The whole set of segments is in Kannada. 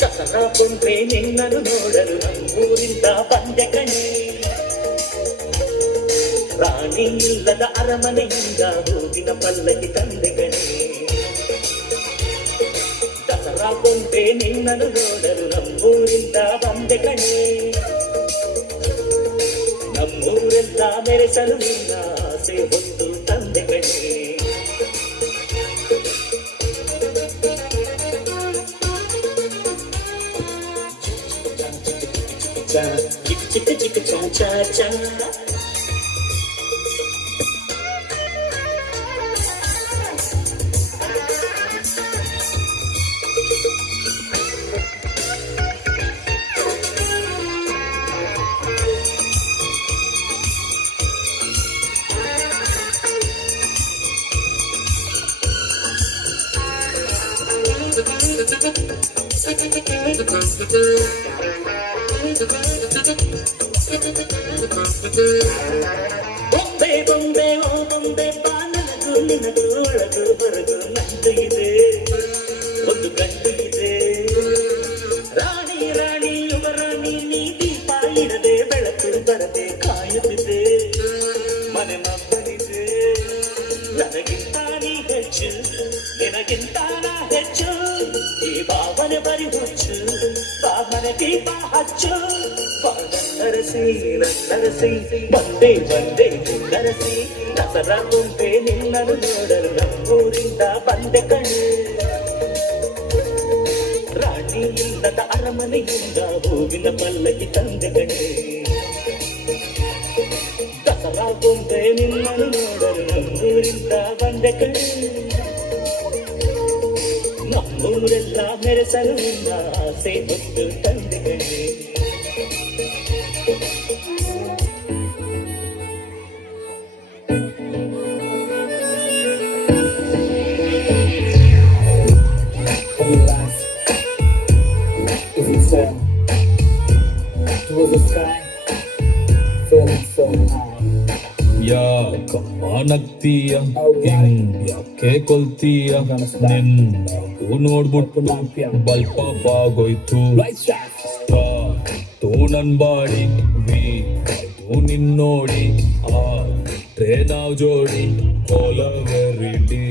ದಸರಾ ಕೊಂಡ್ರೆ ನಿನ್ನನ್ನು ನೋಡಲು ನಮ್ಮೂರಿಂದ ಬಂದೆ ಕಣೆ. ರಾಣಿ ಇಲ್ಲದ ಅರಮನೆಯಿಂದ ಹೂವಿನ ಪಲ್ಲಕ್ಕಿ ತಂದೆ ಕಣೆ. ದಸರಾ ಕೊಂಡ್ರೆ ನಿನ್ನನ್ನು ನೋಡಲು ನಮ್ಮೂರಿಂದ ಬಂದೆ ಕಣೆ. ನಮ್ಮೂರೆಲ್ಲ ಮೆರೆಸಲು ನಿನ್ನ ಆಸೆ ಹೊತ್ತು ತಂದೆ ಕಣೆ. Chicka chicka cha cha cha. ಬೊಂಬೆ ಬೊಂಬೆ ಓ ಬೊಂಬೆ ಬಾನಲಗು ನಿನಗೂ ಒಳಗು ಹೊರಗು ನಂದು ಇದೆ ಒಂದು ಗಂಡು ಇದೆ. ರಾಣಿ ರಾಣಿ ಯುವರಾಣಿ ನೀ ದೀಪ ಇಡದೆ ಬೆಳಕು ಬರದೆ ಕಾಯುತ್ತಿದೆ. ಮನೆ ಮಬ್ಬನಿದೆ ನನಗಿಂತ ನೀ ಹೆಚ್ಚು ನಿನಗಿಂತ ನಾ ಹೆಚ್ಚು. ಈ ಭಾವನೆ ಬರಿ ಹುಚ್ಚು ಬಾಮನೆ ದೀಪ ಹಚ್ಚು. ನರಸಿ ನರಸಿ ಬಂದೆ ಬಂದೆ ನರಸಿ. ದಸರಾ ಕೊಂಡೆ ನಿನ್ನನ್ನು ನೋಡಲು ನಮ್ಮೂರಿಂದ ಬಂದೆ ಕಣೆ. ರಾಣಿ ಇಲ್ಲದ ಅರಮನೆಯಿಂದ ಹೂವಿನ ಪಲ್ಲಕ್ಕಿ ತಂದೆ ಕಣೆ. ದಸರಾ ಕೊಂಡೆ ನಿನ್ನನ್ನು ನೋಡಲು ನಮ್ಮೂರಿಂದ ಬಂದೆ ಕಣೆ. ನಮ್ಮೂರೆಲ್ಲ ಮೆರೆಸಲು ನಿನ್ನ ಆಸೆ ಹೊತ್ತು ತಂದೆ ಕಣೆ. ಯಾಕಮ್ಮ ನಗ್ತೀಯ ಯಾಕೆ ಕೊಲ್ತೀಯ? ನಿನ್ನೂ ನೋಡ್ಬಿಟ್ಟು ಬಲ್ಪ ಬಾಗೋಯ್ತು. ನನ್ ಬಾಡಿ ವೀಕಾಯ್ತು ನಿನ್ನೋಡಿ. ಆದ್ರೆ ನಾವ್ ಜೋಡಿ ಕೋಲವೆರಿಟಿ.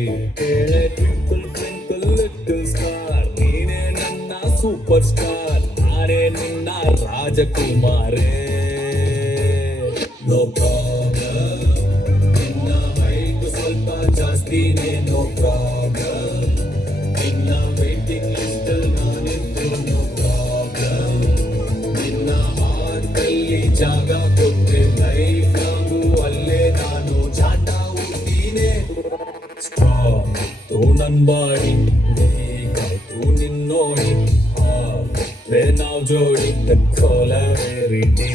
ಟ್ವಿಂಕಲ್ ಟ್ವಿಂಕಲ್ ಲಿಟಲ್ ಸ್ಟಾರ್ ನೀನೇ ನನ್ನ ಸೂಪರ್ ಸ್ಟಾರ್. ನಾನೇ ನಿನ್ನ ರಾಜಕುಮಾರೇ. ನೋ ಪ್ರಾಬ್ಲಮ್ ನಿನ್ನ ಹೈಟ್ ಸ್ವಲ್ಪ ಜಾಸ್ತಿನೇ. ನೋ ಪ್ರಾಬ್ಲಮ್ ನಿನ್ನ ವೇಟಿಂಗ್ ಲಿಸ್ಟ್ ನಾನಿದ್ದು. ನೋ ಪ್ರಾಬ್ಲಮ್ ನಿನ್ನ ಹಾರ್ಟಲ್ಲಿ ಜಾಗ ಕೊಟ್ಟೆ ಲೈಫ್ ಲಾಂಗು ಅಲ್ಲೇ ನಾನು ಜಾಟ ಹುಡ್ತೀನಿ. ಸ್ಟ್ರಾಂಗ್ ಇತ್ತು ನನ್ ಬಾಡಿ ಬೇಕಾಯ್ತು ನಿನ್ನೋಡಿ. ಆದ್ರೆ ನಾವ್ ಜೋಡಿ ಕೋಲವೆರಿಟಿ.